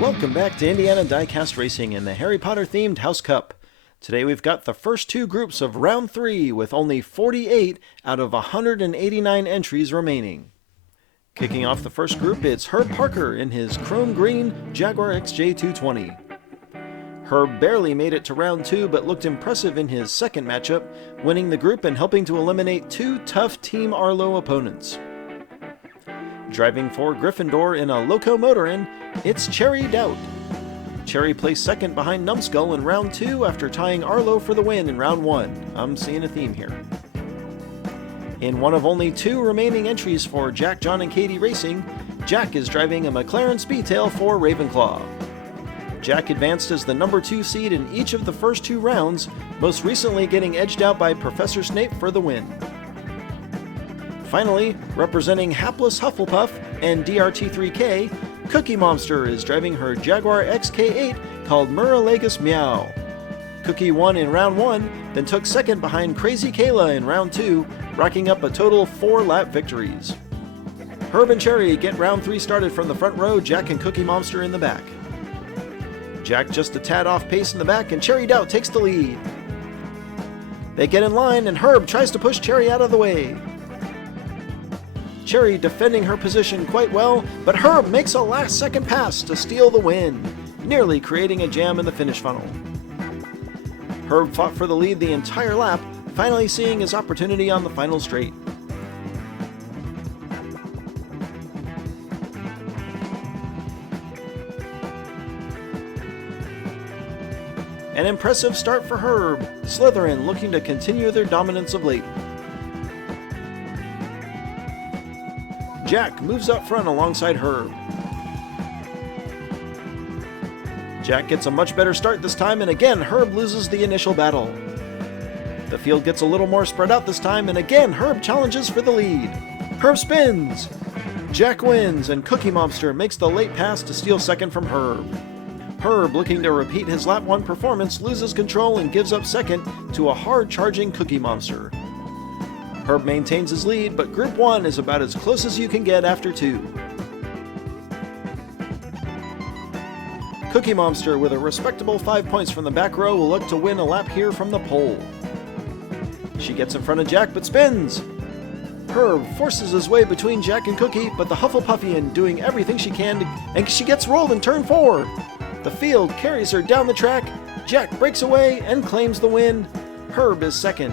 Welcome back to Indiana Diecast Racing in the Harry Potter themed House Cup. Today we've got the first two groups of round 3 with only 48 out of 189 entries remaining. Kicking off the first group, it's Herb Parker in his chrome green Jaguar XJ220. Herb barely made it to round 2 but looked impressive in his second matchup, winning the group and helping to eliminate two tough Team Arlo opponents. Driving for Gryffindor in a Locomotorin, it's Cherry Doubt. Cherry placed second behind Numbskull in round 2 after tying Arlo for the win in round 1. I'm seeing a theme here. In one of only 2 remaining entries for Jack, John, and Katie Racing, Jack is driving a McLaren Speedtail for Ravenclaw. Jack advanced as the number 2 seed in each of the first 2 rounds, most recently getting edged out by Professor Snape for the win. Finally, representing hapless Hufflepuff and DRT3K, Cookie Monster is driving her Jaguar XK8 called Muralagus Meow. Cookie won in round 1, then took second behind Crazy Kayla in round 2, racking up a total of 4 lap victories. Herb and Cherry get round 3 started from the front row, Jack and Cookie Monster in the back. Jack just a tad off pace in the back, and Cherry Doubt takes the lead. They get in line, and Herb tries to push Cherry out of the way. Cherry defending her position quite well, but Herb makes a last-second pass to steal the win, nearly creating a jam in the finish funnel. Herb fought for the lead the entire lap, finally seeing his opportunity on the final straight. An impressive start for Herb, Slytherin looking to continue their dominance of late. Jack moves up front alongside Herb. Jack gets a much better start this time, and again Herb loses the initial battle. The field gets a little more spread out this time, and again Herb challenges for the lead. Herb spins! Jack wins, and Cookie Monster makes the late pass to steal second from Herb. Herb, looking to repeat his lap 1 performance, loses control and gives up second to a hard-charging Cookie Monster. Herb maintains his lead, but Group 1 is about as close as you can get after 2. Cookie Monster, with a respectable 5 points from the back row, will look to win a lap here from the pole. She gets in front of Jack, but spins! Herb forces his way between Jack and Cookie, but the Hufflepuffian doing everything she can, and she gets rolled in turn 4. The field carries her down the track, Jack breaks away and claims the win. Herb is second.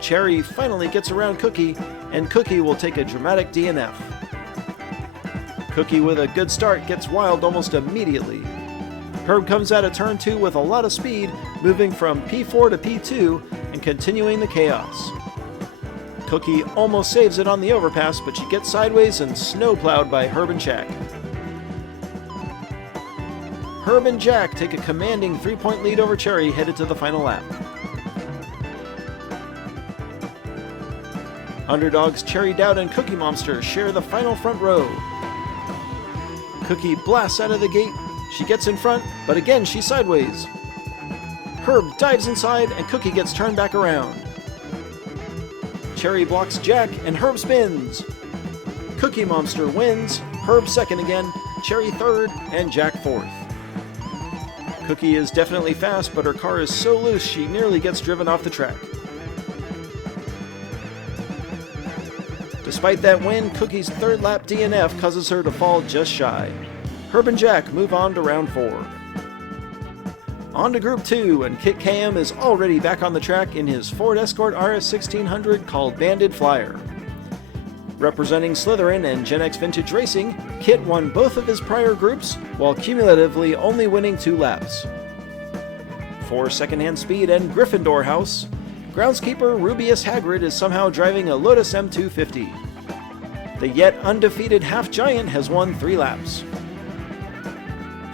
Cherry finally gets around Cookie, and Cookie will take a dramatic DNF. Cookie, with a good start, gets wild almost immediately. Herb comes out of turn 2 with a lot of speed, moving from P4 to P2 and continuing the chaos. Cookie almost saves it on the overpass, but she gets sideways and snowplowed by Herb and Jack. Herb and Jack take a commanding 3-point lead over Cherry headed to the final lap. Underdogs Cherry Doubt and Cookie Monster share the final front row. Cookie blasts out of the gate, she gets in front, but again she's sideways. Herb dives inside and Cookie gets turned back around. Cherry blocks Jack and Herb spins. Cookie Monster wins, Herb second again, Cherry third, and Jack fourth. Cookie is definitely fast, but her car is so loose she nearly gets driven off the track. Despite that win, Cookie's third lap DNF causes her to fall just shy. Herb and Jack move on to round 4. On to Group 2, and Kit Kayem is already back on the track in his Ford Escort RS 1600 called Banded Flyer. Representing Slytherin and Gen X Vintage Racing, Kit won both of his prior groups, while cumulatively only winning 2 laps. For secondhand speed and Gryffindor House, groundskeeper Rubius Hagrid is somehow driving a Lotus M250. The yet undefeated half-giant has won 3 laps.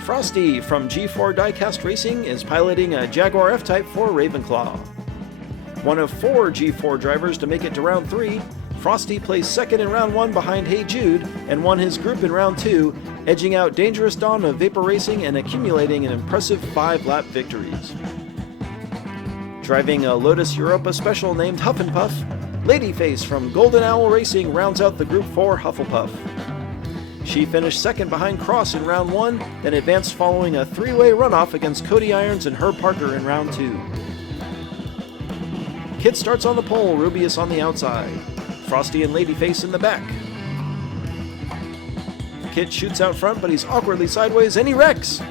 Frosty from G4 Diecast Racing is piloting a Jaguar F-Type for Ravenclaw. One of 4 G4 drivers to make it to round 3, Frosty placed second in round 1 behind Hey Jude and won his group in round 2, edging out Dangerous Dawn of Vapor Racing and accumulating an impressive 5-lap victories. Driving a Lotus Europa Special named Huff and Puff, Ladyface from Golden Owl Racing rounds out the Group 4 Hufflepuff. She finished second behind Cross in round 1, then advanced following a three-way runoff against Cody Irons and Herb Parker in round 2. Kit starts on the pole, Rubius on the outside. Frosty and Ladyface in the back. Kit shoots out front, but he's awkwardly sideways and he wrecks.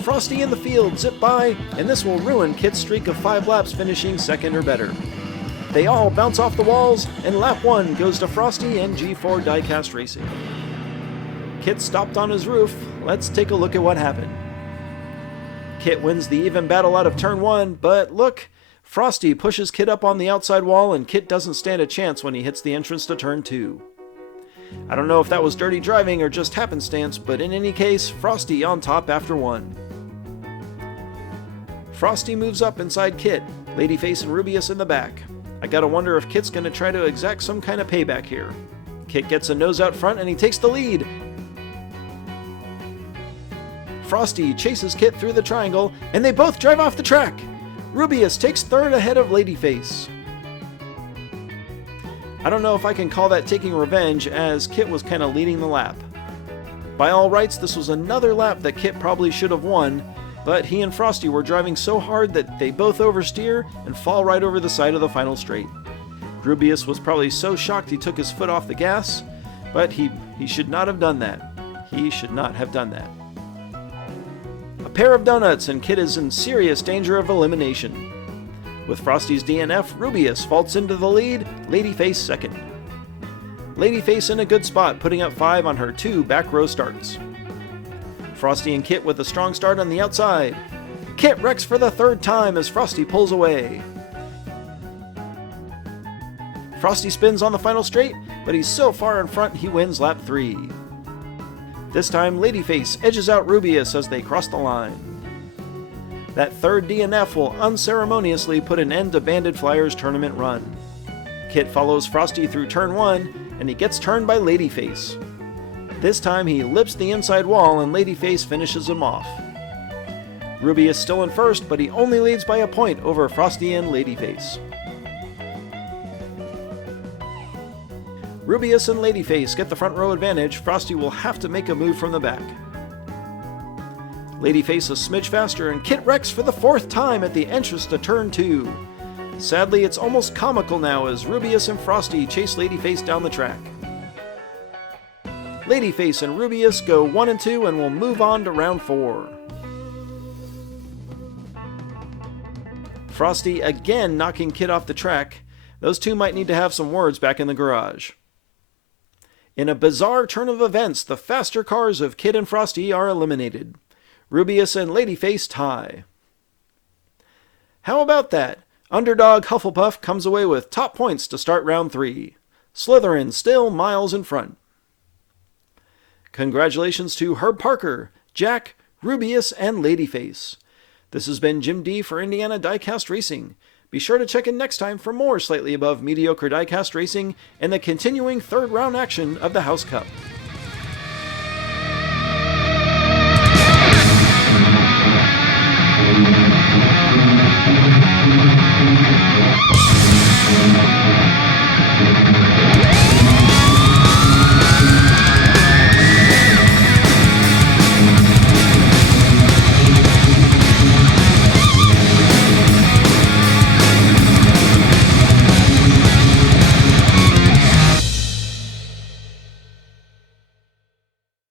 Frosty in the field zip by, and this will ruin Kit's streak of 5 laps, finishing second or better. They all bounce off the walls, and lap 1 goes to Frosty and G4 Diecast Racing. Kit stopped on his roof. Let's take a look at what happened. Kit wins the even battle out of turn 1, but look, Frosty pushes Kit up on the outside wall, and Kit doesn't stand a chance when he hits the entrance to turn 2. I don't know if that was dirty driving or just happenstance, but in any case, Frosty on top after 1. Frosty moves up inside Kit, Ladyface and Rubius in the back. I gotta wonder if Kit's gonna try to exact some kind of payback here. Kit gets a nose out front and he takes the lead. Frosty chases Kit through the triangle, and they both drive off the track. Rubius takes third ahead of Ladyface. I don't know if I can call that taking revenge, as Kit was kind of leading the lap. By all rights, this was another lap that Kit probably should have won, but he and Frosty were driving so hard that they both oversteer and fall right over the side of the final straight. Rubius was probably so shocked he took his foot off the gas, but he should not have done that. He should not have done that. A pair of donuts, and Kit is in serious danger of elimination. With Frosty's DNF, Rubius vaults into the lead, Ladyface second. Ladyface in a good spot, putting up 5 on her 2 back row starts. Frosty and Kit with a strong start on the outside. Kit wrecks for the 3rd time as Frosty pulls away. Frosty spins on the final straight, but he's so far in front he wins lap 3. This time, Ladyface edges out Rubius as they cross the line. That 3rd DNF will unceremoniously put an end to Banded Flyer's tournament run. Kit follows Frosty through turn 1, and he gets turned by Ladyface. This time he lips the inside wall and Ladyface finishes him off. Rubius still in first, but he only leads by a point over Frosty and Ladyface. Rubius and Ladyface get the front row advantage. Frosty will have to make a move from the back. Ladyface a smidge faster, and Kit wrecks for the 4th time at the entrance to turn 2. Sadly, it's almost comical now as Rubius and Frosty chase Ladyface down the track. Ladyface and Rubius go 1 and 2 and will move on to round 4. Frosty again knocking Kit off the track. Those two might need to have some words back in the garage. In a bizarre turn of events, the faster cars of Kit and Frosty are eliminated. Rubius and Ladyface tie. How about that? Underdog Hufflepuff comes away with top points to start round 3. Slytherin still miles in front. Congratulations to Herb Parker, Jack, Rubius, and Ladyface. This has been Jim D for Indiana Diecast Racing. Be sure to check in next time for more slightly above mediocre diecast racing and the continuing 3rd round action of the House Cup.